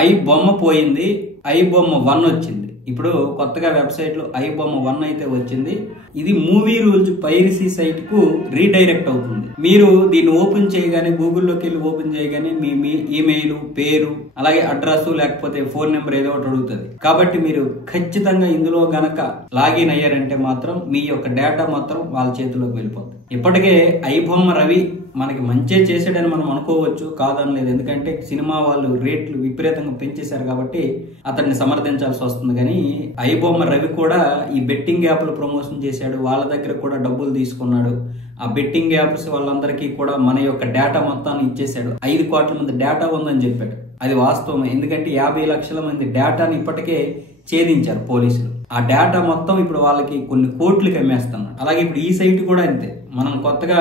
I బొమ్మ పోయింది, I బొమ్మ 1 వచ్చింది. ఇప్పుడు కొత్తగా వెబ్సైట్ లో ఐ బొమ్మ 1 అయితే వచ్చింది. ఇది మూవీ రూల్స్ పైరసీ సైట్ కు రీడైరెక్ట్ అవుతుంది. మీరు దీన్ని ఓపెన్ చేయగానే, గూగుల్లోకి వెళ్ళి ఓపెన్ చేయగానే మీ ఈమెయిల్, పేరు, అలాగే అడ్రస్ లేకపోతే ఫోన్ నెంబర్ ఏదో ఒకటి అడుగుతుంది. కాబట్టి మీరు ఖచ్చితంగా ఇందులో గనక లాగిన్ అయ్యారంటే మాత్రం మీ యొక్క డేటా మాత్రం వాళ్ళ చేతిలోకి వెళ్ళిపోతుంది. ఇప్పటికే ఐ బొమ్మ రవి మనకి మంచి చేసాడని మనం అనుకోవచ్చు, కాదనలేదు. ఎందుకంటే సినిమా వాళ్ళు రేట్లు విపరీతంగా పెంచేశారు కాబట్టి అతన్ని సమర్థించాల్సి వస్తుంది. కానీ ఐ బొమ్మ రవి కూడా ఈ బెట్టింగ్ యాప్లు ప్రమోషన్ చేశాడు, వాళ్ళ దగ్గర కూడా డబ్బులు తీసుకున్నాడు. ఆ బెట్టింగ్ యాప్స్ వాళ్ళందరికీ కూడా మన యొక్క డేటా మొత్తాన్ని ఇచ్చేశాడు. 5 కోట్ల మంది డేటా ఉందని చెప్పాడు. అది వాస్తవమే. ఎందుకంటే 50 లక్షల మంది డేటాని ఇప్పటికే ఛేదించారు పోలీసులు. ఆ డేటా మొత్తం ఇప్పుడు వాళ్ళకి కొన్ని కోట్లకి అమ్మేస్తున్నాడు. అలాగే ఇప్పుడు ఈ సైట్ కూడా అంతే. మనం కొత్తగా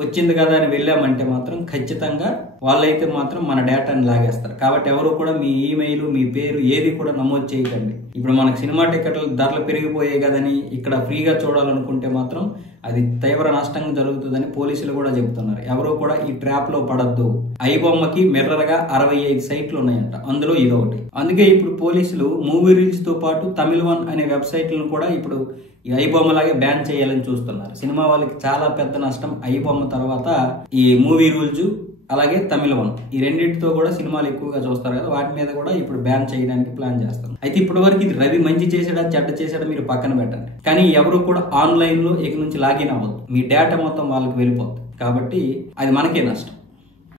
వచ్చింది కదా అని వెళ్ళామంటే మాత్రం ఖచ్చితంగా వాళ్ళైతే మాత్రం మన డేటాని లాగేస్తారు. కాబట్టి ఎవరు కూడా మీ ఈమెయిల్, మీ పేరు ఏది కూడా నమోదు చేయకండి. ఇప్పుడు మనకు సినిమా టికెట్ల ధరలు పెరిగిపోయాయి కదని ఇక్కడ ఫ్రీగా చూడాలనుకుంటే మాత్రం అది తీవ్ర నష్టంగా జరుగుతుందని పోలీసులు కూడా చెబుతున్నారు. ఎవరు కూడా ఈ ట్రాప్ లో పడద్దు. ఐ బొమ్మకి మిర్రర్ గా 65 సైట్లు ఉన్నాయంట, అందులో ఇదొకటి. అందుకే ఇప్పుడు పోలీసులు మూవీ రీల్స్ తో పాటు తమిళ వన్ అనే వెబ్సైట్లను కూడా ఇప్పుడు ఈ ఐ బొమ్మ లాగే బ్యాన్ చేయాలని చూస్తున్నారు. సినిమా వాళ్ళకి చాలా పెద్ద నష్టం ఐ బొమ్మ తర్వాత ఈ మూవీ రూల్స్, అలాగే తమిళ వన్, ఈ రెండింటితో కూడా సినిమాలు ఎక్కువగా చూస్తారు కదా, వాటి మీద కూడా ఇప్పుడు బ్యాన్ చేయడానికి ప్లాన్ చేస్తాం. అయితే ఇప్పటి వరకు ఇది రవి మంచి చేసాడా చెడ్డ చేసాడా మీరు పక్కన పెట్టండి. కానీ ఎవరు కూడా ఆన్లైన్ లో ఇక నుంచి లాగిన్ అవ్వద్దు. మీ డేటా మొత్తం వాళ్ళకి వెళ్ళిపోతుంది. కాబట్టి అది మనకే నష్టం.